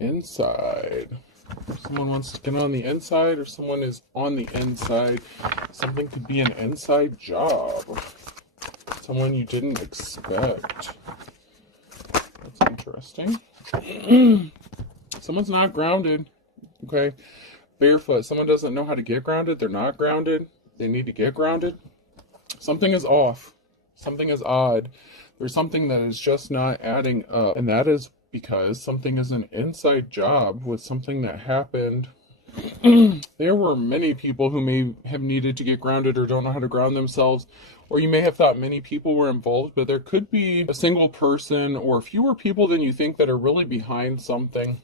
inside. Someone wants to get on the inside, or someone is on the inside. Something could be an inside job. Someone you didn't expect. That's interesting. Someone's not grounded. Okay. Barefoot. Someone doesn't know how to get grounded. They're not grounded. They need to get grounded. Something is off. Something is odd. There's something that is just not adding up. And that is because something is an inside job with something that happened. There were many people who may have needed to get grounded or don't know how to ground themselves, or you may have thought many people were involved, but there could be a single person or fewer people than you think that are really behind something.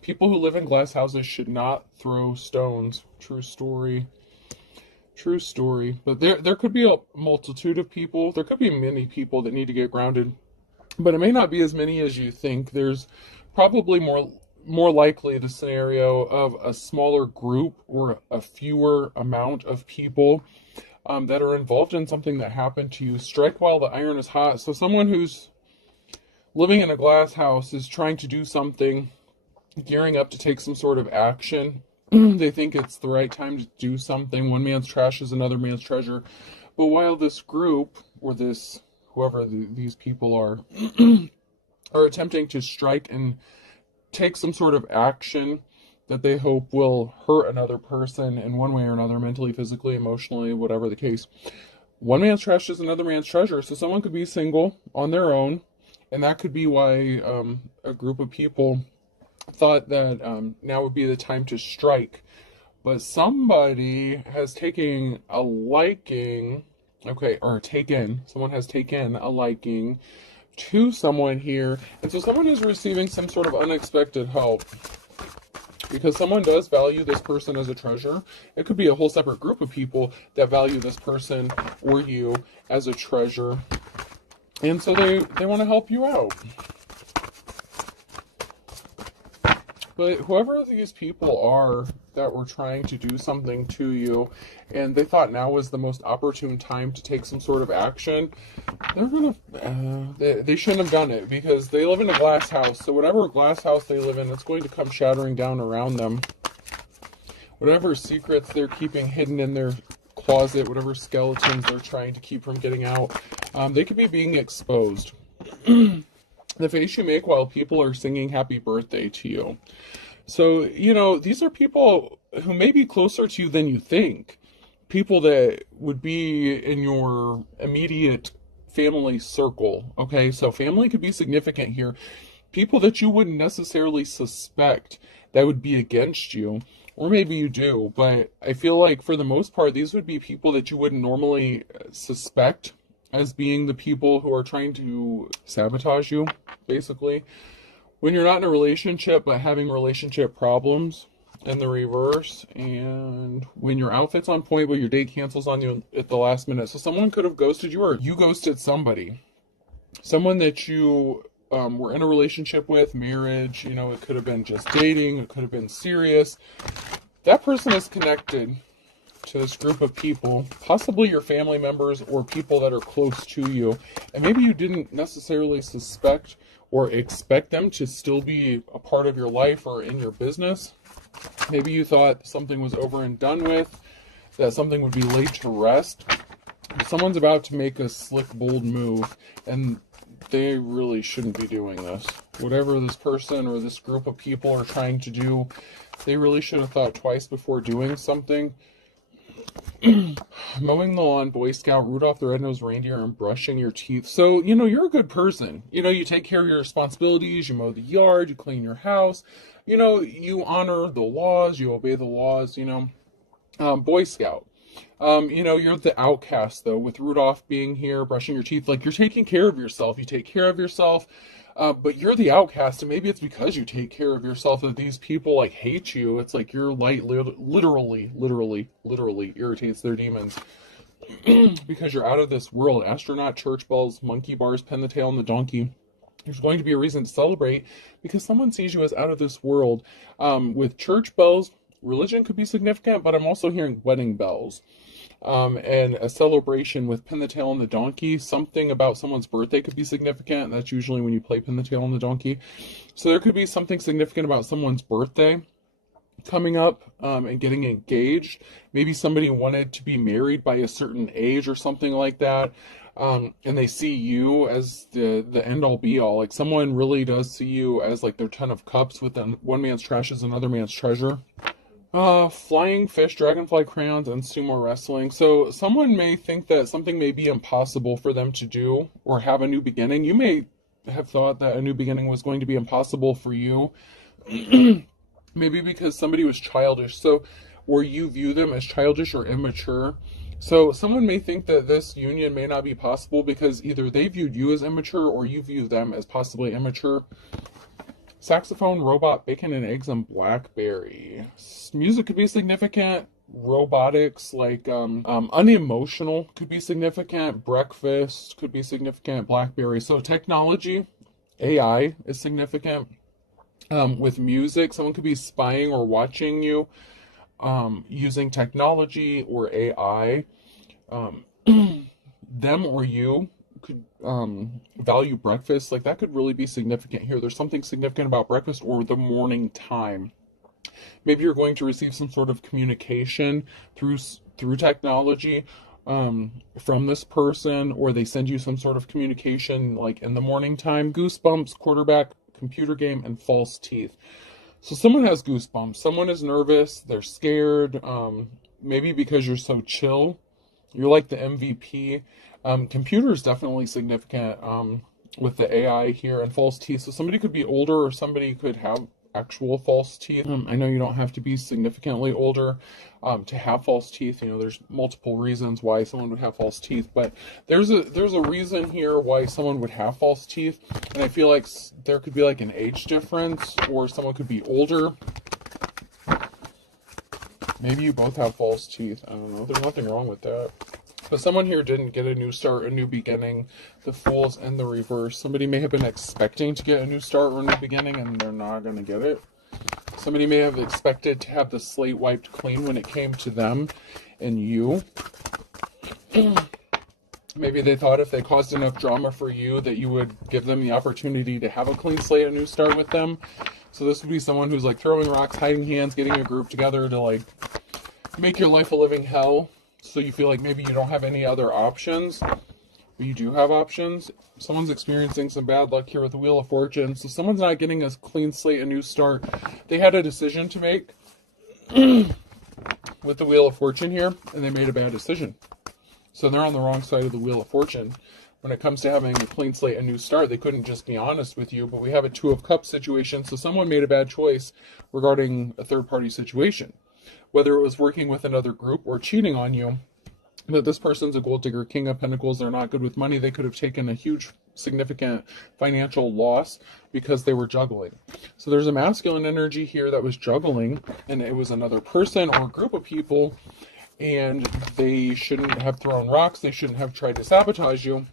People who live in glass houses should not throw stones. True story. True story. But there could be a multitude of people. There could be many people that need to get grounded, but it may not be as many as you think. There's probably more likely the scenario of a smaller group or a fewer amount of people that are involved in something that happened to you. Strike while the iron is hot. So someone who's living in a glass house is trying to do something, gearing up to take some sort of action. They think it's the right time to do something. One man's trash is another man's treasure. But while this group, or this, whoever these people are attempting to strike and take some sort of action that they hope will hurt another person in one way or another, mentally, physically, emotionally, whatever the case. One man's trash is another man's treasure. So someone could be single on their own, and that could be why a group of people thought that now would be the time to strike. But somebody has taken a liking, someone has taken a liking to someone here. And so someone is receiving some sort of unexpected help, because someone does value this person as a treasure. It could be a whole separate group of people that value this person or you as a treasure. And so they want to help you out. But whoever these people are that were trying to do something to you, and they thought now was the most opportune time to take some sort of action, they shouldn't have done it, because they live in a glass house. So whatever glass house they live in, it's going to come shattering down around them. Whatever secrets they're keeping hidden in their closet, whatever skeletons they're trying to keep from getting out, they could be being exposed. The face you make while people are singing happy birthday to you. So, these are people who may be closer to you than you think. People that would be in your immediate family circle. Okay, so family could be significant here. People that you wouldn't necessarily suspect that would be against you. Or maybe you do, but I feel like for the most part, these would be people that you wouldn't normally suspect as being the people who are trying to sabotage you, basically. When you're not in a relationship, but having relationship problems in the reverse, and when your outfit's on point, but your date cancels on you at the last minute. So someone could have ghosted you, or you ghosted somebody. Someone that you were in a relationship with, marriage, it could have been just dating, it could have been serious. That person is connected to this group of people, possibly your family members or people that are close to you, and maybe you didn't necessarily suspect or expect them to still be a part of your life or in your business. Maybe you thought something was over and done with, that something would be laid to rest. Someone's about to make a slick, bold move, and they really shouldn't be doing this. Whatever this person or this group of people are trying to do, they really should have thought twice before doing something. Mowing the lawn, Boy Scout, Rudolph the Red-Nosed Reindeer, and brushing your teeth. So, you're a good person. You take care of your responsibilities, you mow the yard, you clean your house, you honor the laws, you obey the laws, Boy Scout. You're the outcast, though, with Rudolph being here, brushing your teeth. Like, you're taking care of yourself. You take care of yourself, but you're the outcast, and maybe it's because you take care of yourself that these people, hate you. It's like your light literally irritates their demons. Because you're out of this world. Astronaut, church bells, monkey bars, pin the tail on the donkey. There's going to be a reason to celebrate, because someone sees you as out of this world. With church bells, Religion could be significant, but I'm also hearing wedding bells. And a celebration with pin the tail on the donkey. Something about someone's birthday could be significant. That's usually when you play pin the tail on the donkey. So there could be something significant about someone's birthday coming up, and getting engaged. Maybe somebody wanted to be married by a certain age or something like that. And they see you as the end all be all. Like someone really does see you as like their 10 of cups, with one man's trash is another man's treasure. Flying fish, dragonfly crowns, and sumo wrestling. So someone may think that something may be impossible for them to do or have a new beginning. You may have thought that a new beginning was going to be impossible for you. Maybe because somebody was childish. So, or you view them as childish or immature. So someone may think that this union may not be possible because either they viewed you as immature or you view them as possibly immature. Saxophone, robot, bacon and eggs, and blackberry. Music could be significant. Robotics, like unemotional, could be significant. Breakfast could be significant. Blackberry. So technology, AI is significant. With music, someone could be spying or watching you using technology or AI. Them or you could value breakfast. Like that could really be significant here. There's something significant about breakfast or the morning time. Maybe you're going to receive some sort of communication through technology from this person, or they send you some sort of communication like in the morning time. Goosebumps, quarterback, computer game, and false teeth. So someone has goosebumps. Someone is nervous. They're scared. Maybe because you're so chill. You're like the MVP. Computer is definitely significant with the AI here, and false teeth. So somebody could be older, or somebody could have actual false teeth. I know you don't have to be significantly older to have false teeth. You know, there's multiple reasons why someone would have false teeth, but there's a reason here why someone would have false teeth, and I feel like there could be like an age difference, or someone could be older. Maybe you both have false teeth. I don't know. There's nothing wrong with that. But someone here didn't get a new start, a new beginning. The Fools and the Reverse. Somebody may have been expecting to get a new start or a new beginning, and they're not going to get it. Somebody may have expected to have the slate wiped clean when it came to them and you. Maybe they thought if they caused enough drama for you that you would give them the opportunity to have a clean slate, a new start with them. So this would be someone who's like throwing rocks, hiding hands, getting a group together to like make your life a living hell. So you feel like maybe you don't have any other options, but you do have options. Someone's experiencing some bad luck here with the Wheel of Fortune. So someone's not getting a clean slate, a new start. They had a decision to make with the Wheel of Fortune here, and they made a bad decision. So they're on the wrong side of the Wheel of Fortune. When it comes to having a clean slate, a new start, they couldn't just be honest with you, but we have a Two of Cups situation. So someone made a bad choice regarding a third-party situation. Whether it was working with another group or cheating on you, that this person's a gold digger, King of Pentacles, they're not good with money. They could have taken a huge, significant financial loss because they were juggling. So there's a masculine energy here that was juggling, and it was another person or group of people, and they shouldn't have thrown rocks. They shouldn't have tried to sabotage you.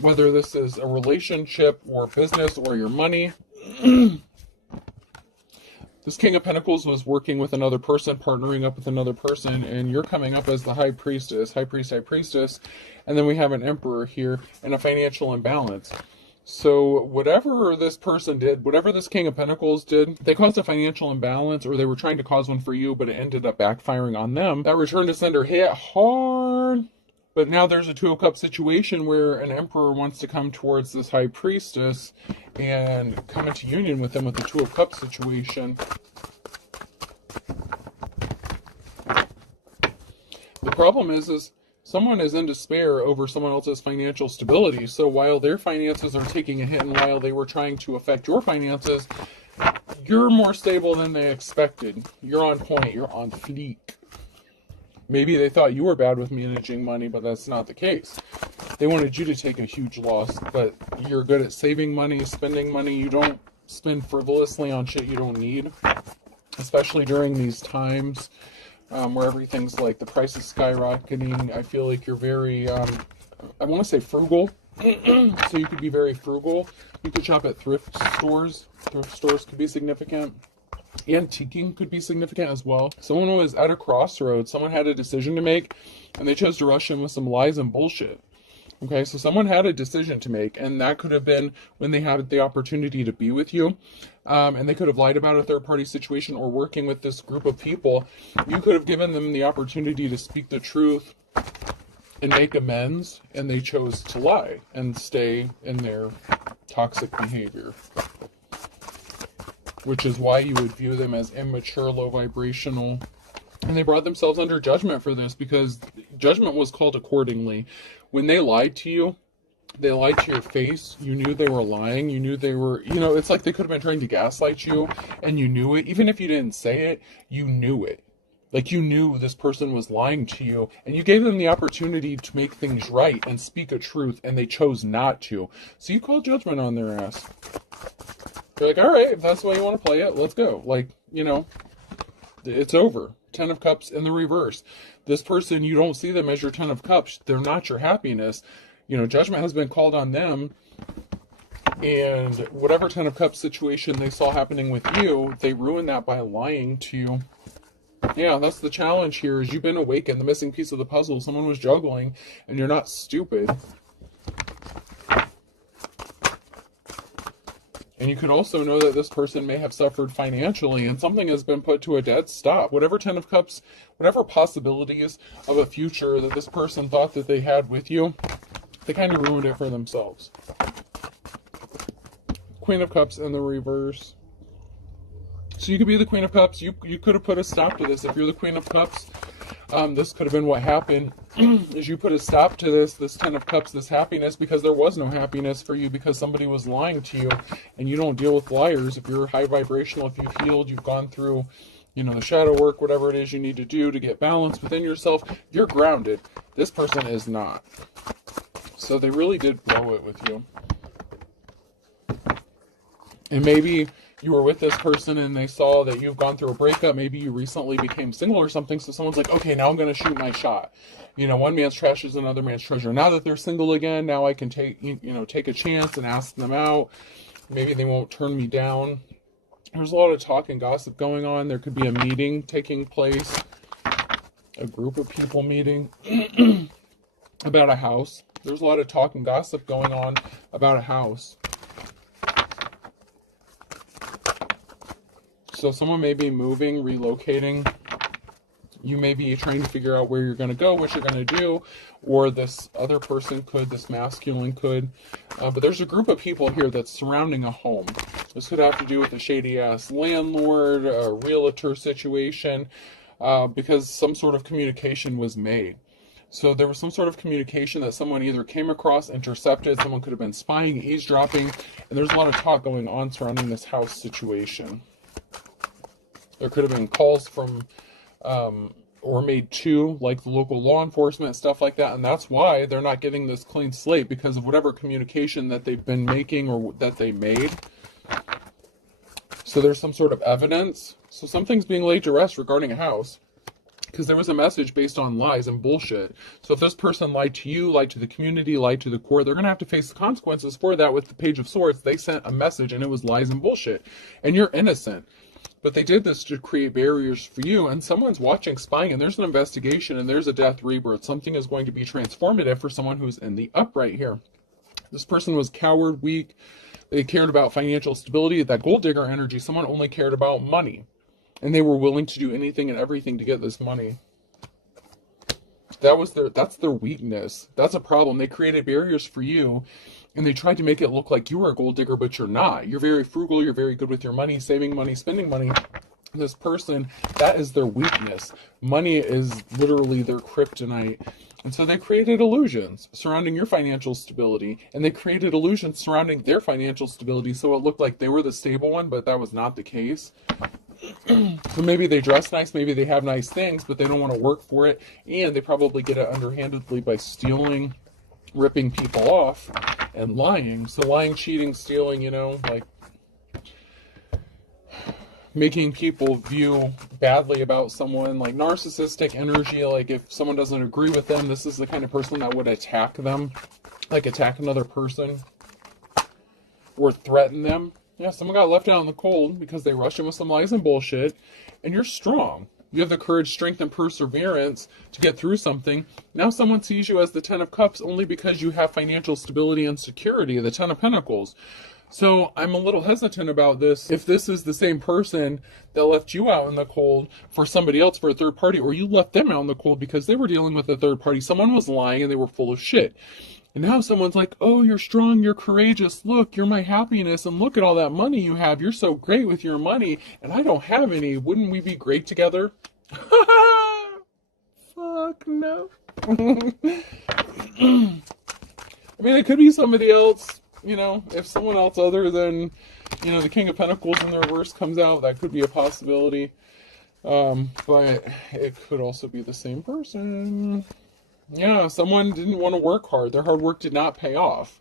Whether this is a relationship or business or your money. This King of Pentacles was working with another person, partnering up with another person, and you're coming up as the High Priestess, High Priest, High Priestess, and then we have an Emperor here and a financial imbalance. So whatever this person did, whatever this King of Pentacles did, they caused a financial imbalance, or they were trying to cause one for you, but it ended up backfiring on them. That return to sender hit hard. But now there's a Two of Cups situation where an Emperor wants to come towards this High Priestess and come into union with them with the Two of Cups situation. The problem is someone is in despair over someone else's financial stability. So while their finances are taking a hit, and while they were trying to affect your finances, you're more stable than they expected. You're on point. You're on fleek. Maybe they thought you were bad with managing money, but that's not the case. They wanted you to take a huge loss, but you're good at saving money, spending money. You don't spend frivolously on shit you don't need, especially during these times where everything's like the price is skyrocketing. I feel like you're very, I want to say frugal. So you could be very frugal. You could shop at thrift stores. Thrift stores could be significant. Antiquing could be significant as well. Someone was at a crossroads. Someone had a decision to make, and they chose to rush in with some lies and bullshit. Okay, so someone had a decision to make, and that could have been when they had the opportunity to be with you, and they could have lied about a third-party situation, or working with this group of people. You could have given them the opportunity to speak the truth and make amends, and they chose to lie and stay in their toxic behavior, which is why you would view them as immature, low vibrational. And they brought themselves under judgment for this, because judgment was called accordingly. When they lied to you, they lied to your face. You knew they were lying. You knew they were, it's like they could have been trying to gaslight you, and you knew it. Even if you didn't say it, you knew it. Like, you knew this person was lying to you, and you gave them the opportunity to make things right and speak a truth, and they chose not to. So you called judgment on their ass. You're like, all right, if that's the way you want to play it, let's go. Like, it's over. 10 of Cups in the reverse. This person, you don't see them as your 10 of Cups. They're not your happiness. Judgment has been called on them. And whatever 10 of Cups situation they saw happening with you, they ruined that by lying to you. Yeah, that's the challenge here, is you've been awakened. The missing piece of the puzzle, someone was juggling, and you're not stupid. And you could also know that this person may have suffered financially, and something has been put to a dead stop. Whatever 10 of Cups, whatever possibilities of a future that this person thought that they had with you, they kind of ruined it for themselves. Queen of Cups in the reverse. So you could be the Queen of Cups. You could have put a stop to this. If you're the Queen of Cups, this could have been what happened, is you put a stop to this 10 of Cups, this happiness, because there was no happiness for you, because somebody was lying to you, and you don't deal with liars. If you're high vibrational, if you've healed, you've gone through, the shadow work, whatever it is you need to do to get balance within yourself, you're grounded. This person is not. So they really did blow it with you. And maybe you were with this person and they saw that you've gone through a breakup. Maybe you recently became single or something. So someone's like, okay, now I'm going to shoot my shot. One man's trash is another man's treasure. Now that they're single again, now I can take a chance and ask them out. Maybe they won't turn me down. There's a lot of talk and gossip going on. There could be a meeting taking place, a group of people meeting about a house. There's a lot of talk and gossip going on about a house. So someone may be moving, relocating. You may be trying to figure out where you're going to go, what you're going to do, or this other person could, this masculine could. But there's a group of people here that's surrounding a home. This could have to do with a shady-ass landlord, a realtor situation, because some sort of communication was made. So there was some sort of communication that someone either came across, intercepted, someone could have been spying, eavesdropping, and there's a lot of talk going on surrounding this house situation. There could have been calls from, or made to, like the local law enforcement, stuff like that. And that's why they're not getting this clean slate, because of whatever communication that they've been making or that they made. So there's some sort of evidence. So something's being laid to rest regarding a house, because there was a message based on lies and bullshit. So if this person lied to you, lied to the community, lied to the court, they're going to have to face the consequences for that. With the Page of Swords, they sent a message and it was lies and bullshit. And you're innocent. But they did this to create barriers for you, and someone's watching, spying, and there's an investigation, and there's a death rebirth. Something is going to be transformative for someone who's in the upright here. This person was coward, weak. They cared about financial stability. That gold digger energy, someone only cared about money. And they were willing to do anything and everything to get this money. That's their weakness. That's a problem. They created barriers for you, and they tried to make it look like you were a gold digger, but you're not. You're very frugal. You're very good with your money, saving money, spending money. This person, that is their weakness. Money is literally their kryptonite. And so they created illusions surrounding your financial stability, and they created illusions surrounding their financial stability, so it looked like they were the stable one, but that was not the case. So maybe they dress nice, maybe they have nice things, but they don't want to work for it, and they probably get it underhandedly by stealing, ripping people off, and lying. So lying, cheating, stealing, like making people view badly about someone, like narcissistic energy. Like if someone doesn't agree with them, this is the kind of person that would attack them, like attack another person or threaten them. Yeah, someone got left out in the cold because they rushed in with some lies and bullshit, and you're strong. You have the courage, strength, and perseverance to get through something. Now someone sees you as the Ten of Cups only because you have financial stability and security, the Ten of Pentacles. So I'm a little hesitant about this. If this is the same person that left you out in the cold for somebody else, for a third party, or you left them out in the cold because they were dealing with a third party, someone was lying and they were full of shit. And now someone's like, oh, you're strong, you're courageous, look, you're my happiness, and look at all that money you have, you're so great with your money, and I don't have any, wouldn't we be great together? Fuck no. I mean, it could be somebody else, you know, if someone else other than, you know, the King of Pentacles in the reverse comes out, that could be a possibility. But it could also be the same person. Yeah, someone didn't want to work hard. Their hard work did not pay off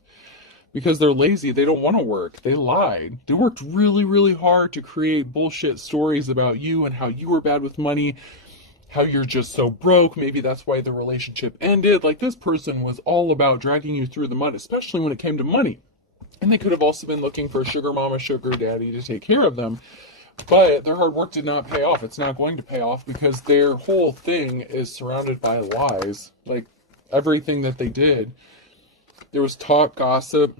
because they're lazy. They don't want to work. They lied. They worked really, really hard to create bullshit stories about you and how you were bad with money, how you're just so broke. Maybe that's why the relationship ended. Like, this person was all about dragging you through the mud, especially when it came to money. And they could have also been looking for a sugar mama, sugar daddy to take care of them. But their hard work did not pay off. It's not going to pay off because their whole thing is surrounded by lies. Like, everything that they did, there was talk, gossip.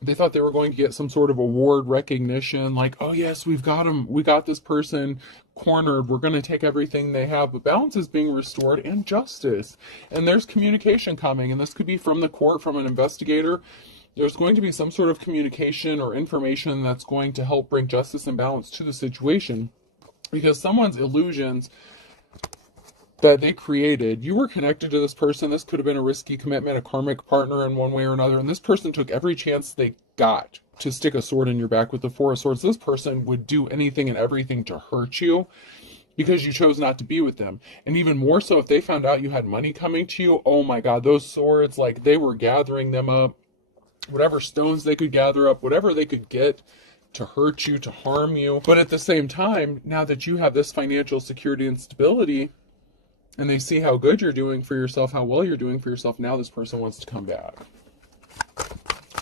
They thought they were going to get some sort of award recognition. Like, oh yes, we've got them. We got this person cornered. We're going to take everything they have. But balance is being restored and justice. And there's communication coming. And this could be from the court, from an investigator. There's going to be some sort of communication or information that's going to help bring justice and balance to the situation. Because someone's illusions that they created, you were connected to this person. This could have been a risky commitment, a karmic partner in one way or another. And this person took every chance they got to stick a sword in your back with the Four of Swords. This person would do anything and everything to hurt you because you chose not to be with them. And even more so, if they found out you had money coming to you, oh my God, those swords, like, they were gathering them up. Whatever stones they could gather up, whatever they could get to hurt you, to harm you. But at the same time, now that you have this financial security and stability, and they see how good you're doing for yourself, how well you're doing for yourself, now this person wants to come back.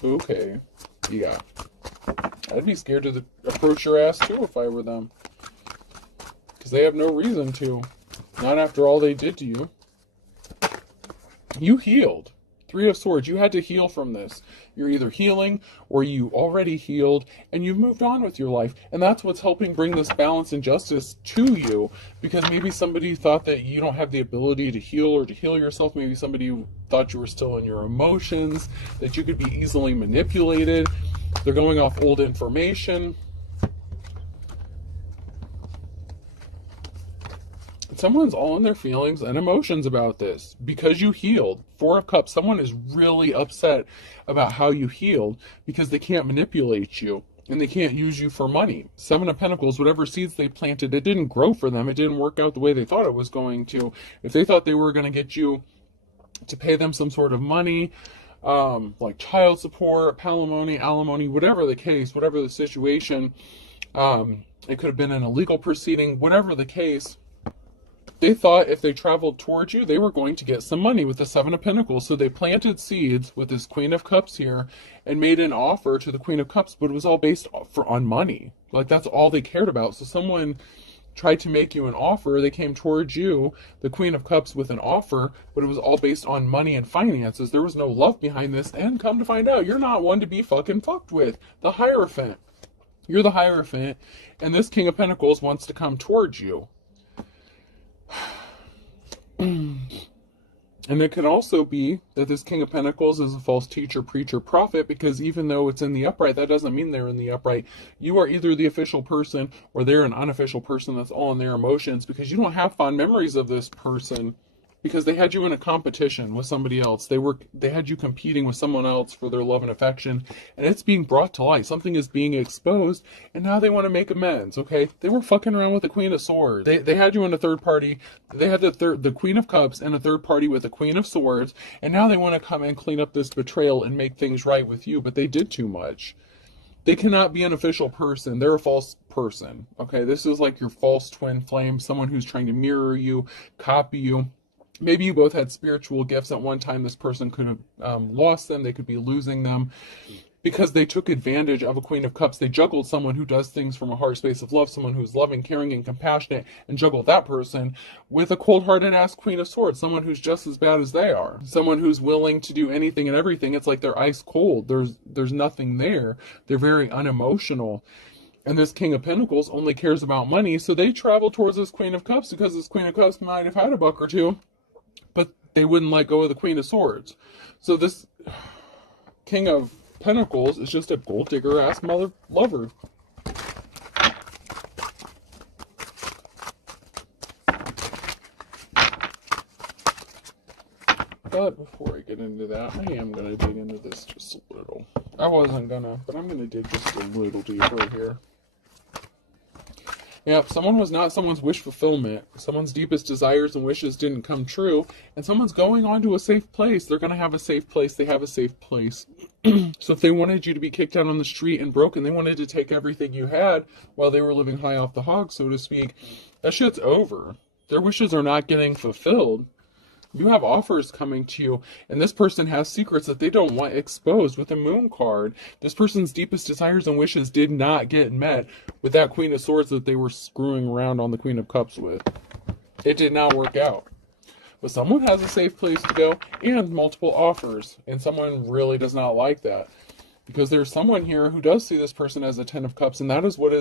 Okay. Yeah. I'd be scared to approach your ass too if I were them. Because they have no reason to. Not after all they did to you. You healed. Three of Swords, you had to heal from this. You're either healing or you already healed and you've moved on with your life. And that's what's helping bring this balance and justice to you. Because maybe somebody thought that you don't have the ability to heal or to heal yourself. Maybe somebody thought you were still in your emotions, that you could be easily manipulated. They're going off old information. Someone's all in their feelings and emotions about this because you healed. Four of Cups, someone is really upset about how you healed because they can't manipulate you and they can't use you for money. Seven of Pentacles, whatever seeds they planted, it didn't grow for them. It didn't work out the way they thought it was going to. If they thought they were going to get you to pay them some sort of money, like child support, alimony, whatever the case, whatever the situation, it could have been an illegal proceeding, whatever the case, they thought if they traveled towards you, they were going to get some money with the Seven of Pentacles. So they planted seeds with this Queen of Cups here and made an offer to the Queen of Cups, but it was all based on money. Like, that's all they cared about. So someone tried to make you an offer. They came towards you, the Queen of Cups, with an offer, but it was all based on money and finances. There was no love behind this. And come to find out, you're not one to be fucking fucked with. The Hierophant. You're the Hierophant, and this King of Pentacles wants to come towards you. And it could also be that this King of Pentacles is a false teacher, preacher, prophet, because even though it's in the upright, that doesn't mean they're in the upright. You are either the official person or they're an unofficial person that's all in their emotions, because you don't have fond memories of this person because they had you in a competition with somebody else. They had you competing with someone else for their love and affection, and it's being brought to light. Something is being exposed, and now they want to make amends, okay? They were fucking around with the Queen of Swords. They had you in a third party. They had the Queen of Cups and a third party with the Queen of Swords, and now they want to come and clean up this betrayal and make things right with you, but they did too much. They cannot be an official person. They're a false person, okay? This is like your false twin flame, someone who's trying to mirror you, copy you. Maybe you both had spiritual gifts at one time. This person could have lost them. They could be losing them. because they took advantage of a Queen of Cups. They juggled someone who does things from a heart space of love, someone who's loving, caring, and compassionate, and juggled that person with a cold-hearted ass Queen of Swords, someone who's just as bad as they are, someone who's willing to do anything and everything. It's like they're ice cold. There's nothing there. They're very unemotional. And this King of Pentacles only cares about money, so they travel towards this Queen of Cups because this Queen of Cups might have had a buck or two, but they wouldn't let go of the Queen of Swords. So this King of Pentacles is just a gold digger ass mother lover. But before I get into that, I am going to dig into this just a little. I wasn't gonna, but I'm going to dig just a little deeper here. Yep, someone was not someone's wish fulfillment. Someone's deepest desires and wishes didn't come true, and someone's going on to a safe place. They're going to have a safe place. They have a safe place. So if they wanted you to be kicked out on the street and broken, they wanted to take everything you had while they were living high off the hog, so to speak, that shit's over. Their wishes are not getting fulfilled. You have offers coming to you, and this person has secrets that they don't want exposed with a moon card. This person's deepest desires and wishes did not get met with that Queen of Swords that they were screwing around on the Queen of Cups with. It did not work out. But someone has a safe place to go and multiple offers, and someone really does not like that. Because there's someone here who does see this person as a Ten of Cups, and that is what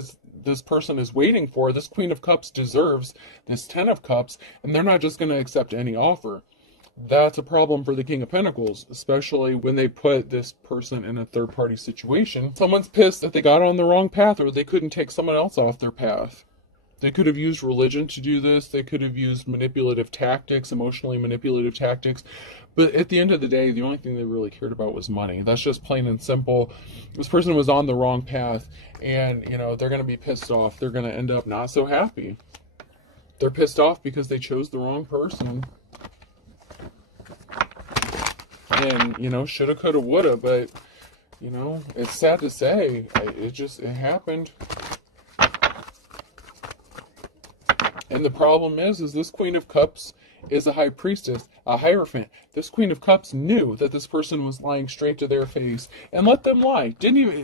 this person is waiting for. This Queen of Cups deserves this Ten of Cups, and they're not just going to accept any offer. That's a problem for the King of Pentacles, especially when they put this person in a third-party situation. Someone's pissed that they got on the wrong path, or they couldn't take someone else off their path. They could have used religion to do this. They could have used manipulative tactics, emotionally manipulative tactics. But at the end of the day, the only thing they really cared about was money. That's just plain and simple. This person was on the wrong path, and, you know, they're going to be pissed off. They're going to end up not so happy. They're pissed off because they chose the wrong person. And, you know, shoulda, coulda, woulda, but, you know, it's sad to say. It happened. And the problem is this Queen of Cups is a high priestess, a hierophant. This Queen of Cups knew that this person was lying straight to their face and let them lie.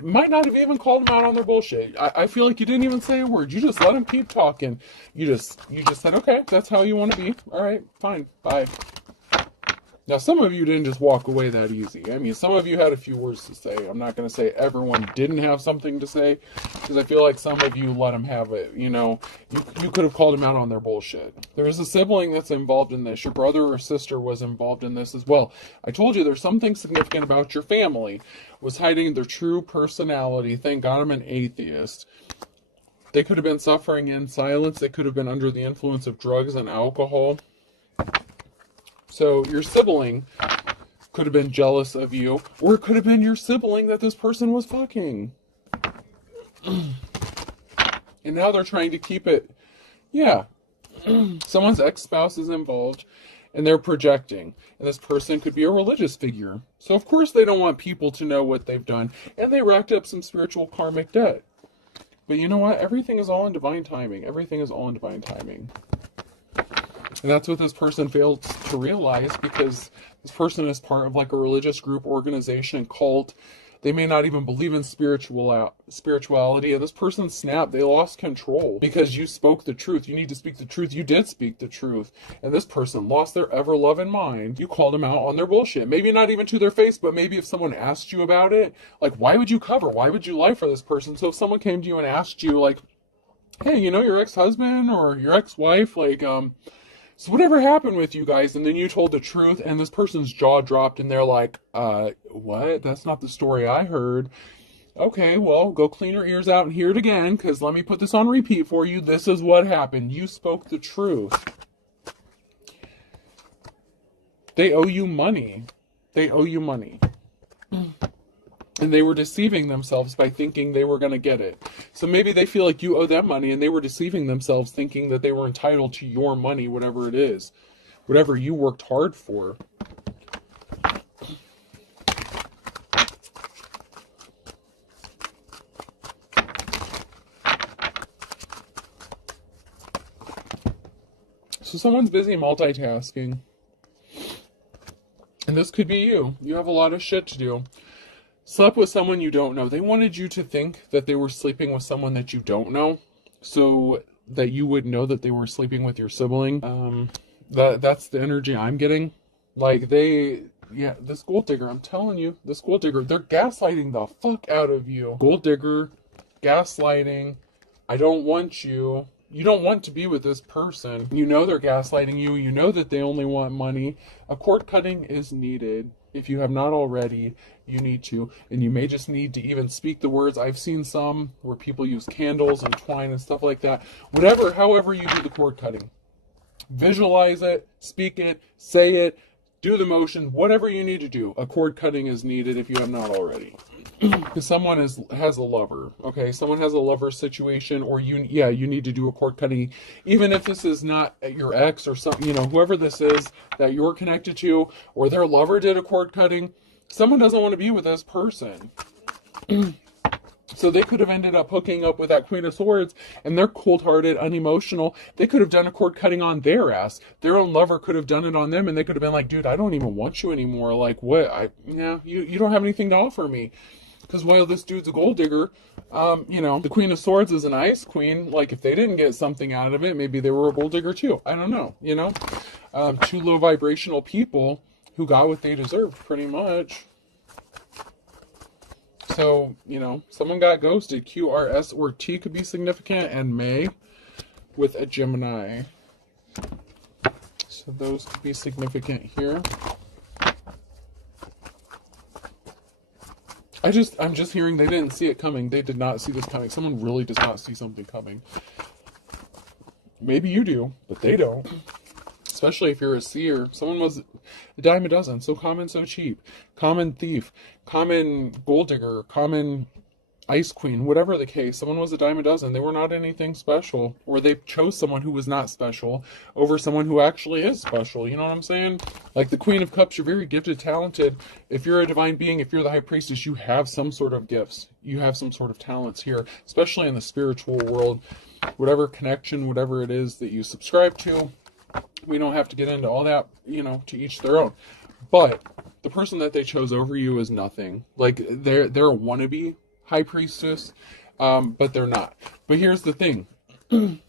Might not have even called them out on their bullshit. I feel like you didn't even say a word. You just let them keep talking. You just said, okay, that's how you want to be. All right, fine, bye. Now, some of you didn't just walk away that easy. I mean, some of you had a few words to say. I'm not going to say everyone didn't have something to say, because I feel like some of you let them have it. You know, you could have called them out on their bullshit. There is a sibling that's involved in this. Your brother or sister was involved in this as well. I told you there's something significant about your family. Was hiding their true personality. Thank God I'm an atheist. They could have been suffering in silence. They could have been under the influence of drugs and alcohol. So your sibling could have been jealous of you, or it could have been your sibling that this person was fucking. And now they're trying to keep it. Yeah. Someone's ex-spouse is involved, and they're projecting. And this person could be a religious figure. So of course they don't want people to know what they've done, and they racked up some spiritual karmic debt. But you know what? Everything is all in divine timing. Everything is all in divine timing. And that's what this person failed to realize, because this person is part of like a religious group, organization, cult. They may not even believe in spirituality. And this person snapped. They lost control because you spoke the truth. You need to speak the truth. You did speak the truth. And this person lost their ever-loving mind. You called them out on their bullshit. Maybe not even to their face, but maybe if someone asked you about it, like, why would you cover? Why would you lie for this person? So if someone came to you and asked you, like, hey, you know, your ex-husband or your ex-wife, like, so whatever happened with you guys? And then you told the truth, and this person's jaw dropped, and they're like, what? That's not the story I heard. Okay, well, go clean your ears out and hear it again, because let me put this on repeat for you. This is what happened. You spoke the truth. They owe you money. They owe you money. And they were deceiving themselves by thinking they were going to get it. So maybe they feel like you owe them money, and they were deceiving themselves thinking that they were entitled to your money, whatever it is. Whatever you worked hard for. So someone's busy multitasking. And this could be you. You have a lot of shit to do. slept with someone you don't know. They wanted you to think that they were sleeping with someone that you don't know, so that you would know that they were sleeping with your sibling. That's the energy I'm getting. Like this gold digger, I'm telling you, this gold digger, they're gaslighting the fuck out of you. Gold digger, gaslighting. I don't want you. You don't want to be with this person. You know they're gaslighting you. You know that they only want money. A cord cutting is needed. If you have not already, you need to. And you may just need to even speak the words. I've seen some where people use candles and twine and stuff like that. Whatever, however you do the cord cutting. Visualize it, speak it, say it, do the motion, whatever you need to do. A cord cutting is needed if you have not already. Because someone has a lover, okay? Someone has a lover situation, or you need to do a cord cutting, even if this is not your ex or something, whoever this is that you're connected to, or their lover did a cord cutting. Someone doesn't want to be with this person. So they could have ended up hooking up with that Queen of Swords, and they're cold-hearted, unemotional. They could have done a cord cutting on their ass. Their own lover could have done it on them, and they could have been like, dude, I don't even want you anymore. Like, what? You don't have anything to offer me. Because while this dude's a gold digger, the Queen of Swords is an ice queen. Like, if they didn't get something out of it, maybe they were a gold digger too. I don't know, two low vibrational people who got what they deserved, pretty much. So, someone got ghosted. Q, R, S, or T could be significant, and May with a Gemini. So those could be significant here. I'm just hearing they didn't see it coming. They did not see this coming. Someone really does not see something coming. Maybe you do, but they don't. Especially if you're a seer. Someone was a dime a dozen. So common, so cheap. Common thief. Common gold digger. Common ice queen. Whatever the case. Someone was a dime a dozen. They were not anything special. Or they chose someone who was not special over someone who actually is special. You know what I'm saying? Like the Queen of Cups, you're very gifted, talented. If you're a divine being, if you're the High Priestess, you have some sort of gifts. You have some sort of talents here. Especially in the spiritual world. Whatever connection, whatever it is that you subscribe to. We don't have to get into all that, to each their own. But the person that they chose over you is nothing. Like, they're a wannabe High Priestess, but they're not. But here's the thing. The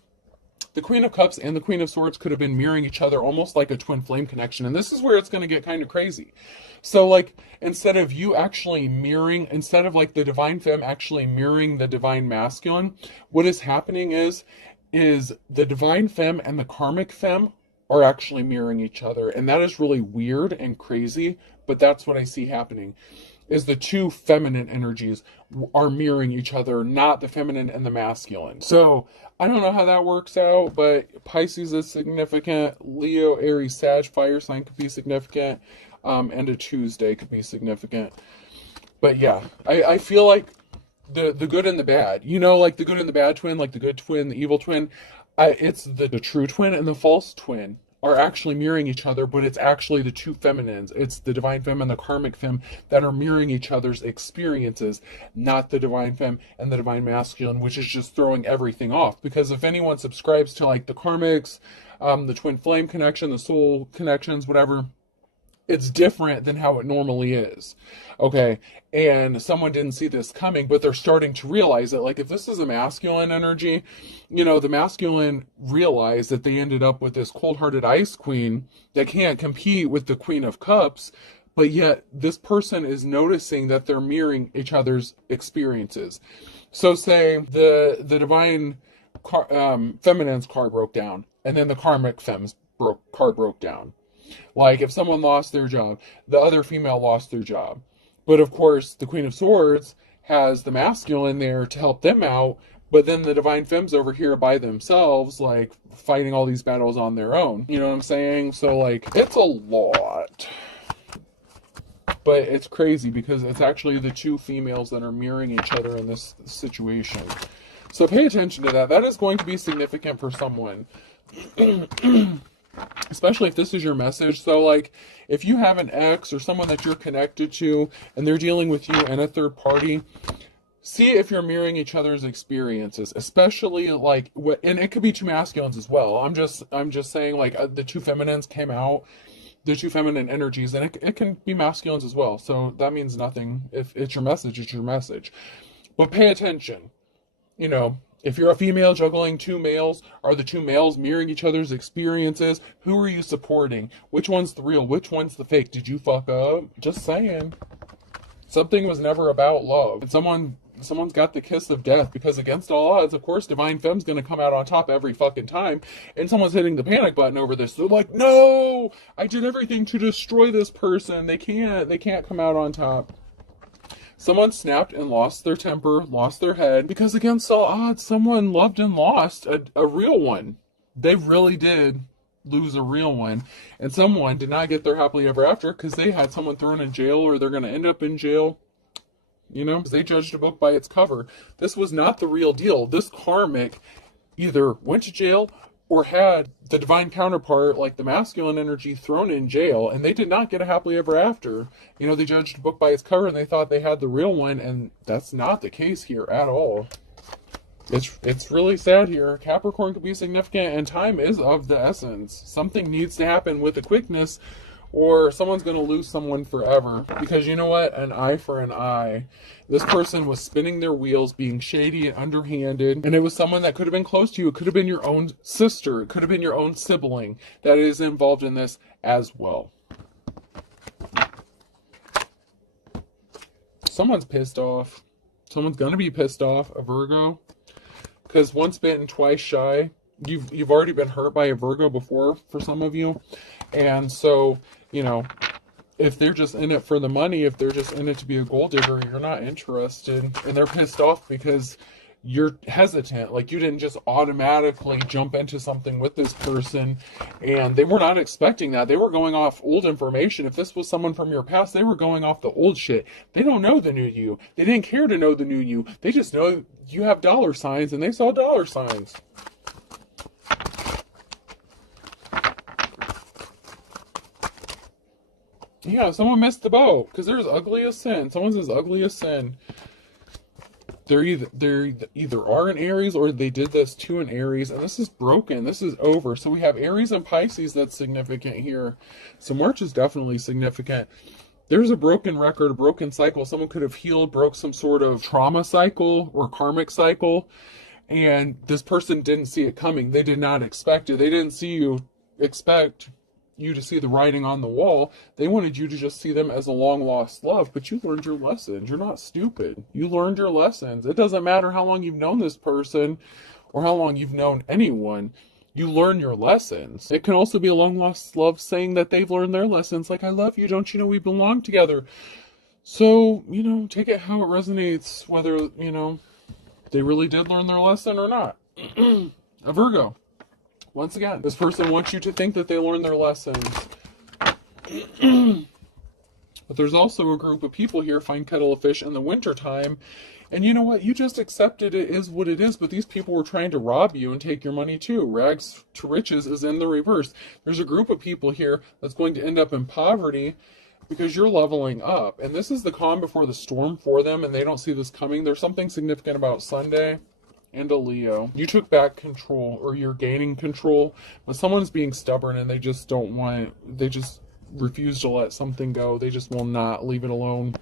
Queen of Cups and the Queen of Swords could have been mirroring each other almost like a twin flame connection. And this is where it's going to get kind of crazy. So, like, instead of the Divine Femme actually mirroring the Divine Masculine, what is happening is the Divine Femme and the Karmic Femme are actually mirroring each other. And that is really weird and crazy, but that's what I see happening. Is the two feminine energies are mirroring each other, not the feminine and the masculine. So, I don't know how that works out, but Pisces is significant. Leo, Aries, Sag, fire sign could be significant. And a Tuesday could be significant. But yeah, I feel like the good and the bad, like the good and the bad twin, like the good twin, the evil twin, it's the true twin and the false twin are actually mirroring each other, but it's actually the two feminines. It's the Divine Femme and the Karmic Femme that are mirroring each other's experiences, not the Divine Femme and the Divine Masculine, which is just throwing everything off. Because if anyone subscribes to like the Karmics, the twin flame connection, the soul connections, whatever, it's different than how it normally is. Okay. And someone didn't see this coming, but they're starting to realize it. Like if this is a masculine energy, the masculine realized that they ended up with this cold-hearted ice queen that can't compete with the Queen of Cups, but yet this person is noticing that they're mirroring each other's experiences. So say the divine feminine's car broke down, and then the karmic femme's car broke down. Like, if someone lost their job, the other female lost their job. But, of course, the Queen of Swords has the masculine there to help them out, but then the Divine Femmes over here by themselves, like, fighting all these battles on their own. You know what I'm saying? So, like, it's a lot. But it's crazy because it's actually the two females that are mirroring each other in this situation. So pay attention to that. That is going to be significant for someone. Especially if this is your message. So, like, if you have an ex or someone that you're connected to and they're dealing with you and a third party, see if you're mirroring each other's experiences. Especially, like, and it could be two masculines as well. I'm just saying, like, the two feminines came out. the two feminine energies, and it can be masculines as well. So that means nothing. If it's your message, it's your message. But pay attention. You know, if you're a female juggling two males, are the two males mirroring each other's experiences? Who are you supporting? Which one's the real? Which one's the fake? Did you fuck up? Just saying. Something was never about love. And someone's got the kiss of death, because against all odds, of course, Divine Femme's going to come out on top every fucking time. And someone's hitting the panic button over this. They're like, no, I did everything to destroy this person. They can't come out on top. Someone snapped and lost their temper, lost their head, because against all odds, someone loved and lost a real one. They really did lose a real one. And someone did not get their happily ever after because they had someone thrown in jail, or they're going to end up in jail. You know, because they judged a book by its cover. This was not the real deal. This karmic either went to jail or had the divine counterpart, like the masculine energy, thrown in jail, and they did not get a happily ever after. You know, they judged a book by its cover and they thought they had the real one, and that's not the case here at all. It's really sad here. Capricorn could be significant, and time is of the essence. Something needs to happen with a quickness, or someone's going to lose someone forever. Because you know what? An eye for an eye. This person was spinning their wheels, being shady and underhanded, and it was someone that could have been close to you. It could have been your own sister. It could have been your own sibling that is involved in this as well. Someone's pissed off. Someone's going to be pissed off, a Virgo. Because once bitten, twice shy. You've already been hurt by a Virgo before, for some of you. And so, you know, if they're just in it for the money, if they're just in it to be a gold digger, you're not interested. And they're pissed off because you're hesitant. Like, you didn't just automatically jump into something with this person. And they were not expecting that. They were going off old information. If this was someone from your past, they were going off the old shit. They don't know the new you. They didn't care to know the new you. They just know you have dollar signs, and they saw dollar signs. Yeah, someone missed the boat, because there's ugly as sin. Someone's as ugly as sin. They're either are an Aries, or they did this to an Aries, and this is broken. This is over. So we have Aries and Pisces that's significant here. So March is definitely significant. There's a broken record, a broken cycle. Someone could have healed, broke some sort of trauma cycle or karmic cycle, and this person didn't see it coming. They did not expect it. They didn't expect you to see the writing on the wall. They wanted you to just see them as a long lost love, but you learned your lessons. You're not stupid. You learned your lessons. It doesn't matter how long you've known this person or how long you've known anyone. You learn your lessons. It can also be a long lost love saying that they've learned their lessons. Like, I love you. Don't you know we belong together? So, you know, take it how it resonates, whether, you know, they really did learn their lesson or not. A Virgo. Once again, this person wants you to think that they learned their lessons. But there's also a group of people here, find kettle of fish in the wintertime. And you know what? You just accepted it is what it is, but these people were trying to rob you and take your money too. Rags to riches is in the reverse. There's a group of people here that's going to end up in poverty because you're leveling up. And this is the calm before the storm for them, and they don't see this coming. There's something significant about Sunday. And a Leo. You took back control, or you're gaining control, but someone's being stubborn and they just don't want it. They just refuse to let something go. They just will not leave it alone.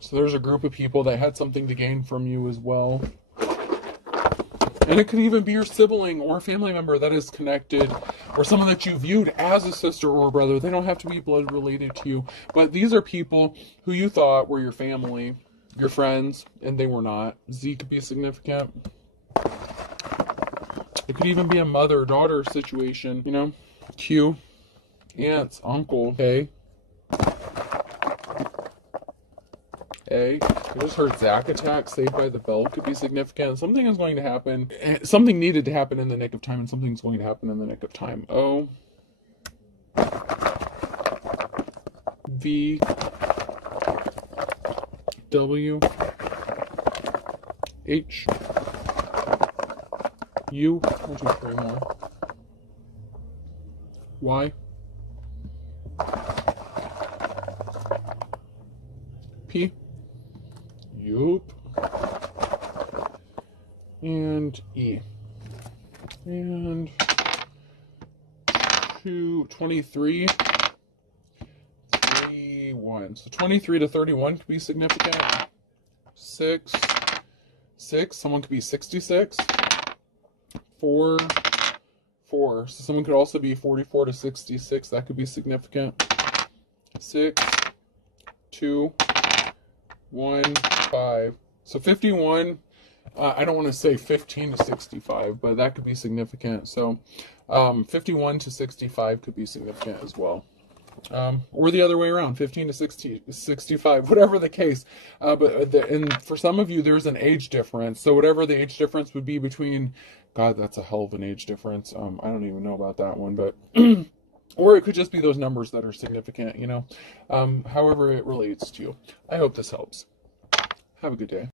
So there's a group of people that had something to gain from you as well. And it could even be your sibling or a family member that is connected, or someone that you viewed as a sister or a brother. They don't have to be blood related to you, but these are people who you thought were your family, your friends, and they were not. Z could be significant. It could even be a mother-daughter situation, you know? Q, aunts, uncle, A. I just heard Zack attack, Saved by the Bell could be significant. Something is going to happen. Something needed to happen in the nick of time, and something's going to happen in the nick of time. O. V. W. H. U. 1, 2, 3 more. Y. P. Yup. And E. And to 23, 31. So 23 to 31 could be significant. 6, 6. Someone could be 66. 4, 4. So someone could also be 44 to 66. That could be significant. 6, 2, 1, 5. So 51. I don't want to say 15 to 65, but that could be significant. So 51 to 65 could be significant as well. Or the other way around, 15 to 65, whatever the case. And for some of you, there's an age difference. So whatever the age difference would be between, God, that's a hell of an age difference. I don't even know about that one, but, or it could just be those numbers that are significant, you know, however it relates to you. I hope this helps. Have a good day.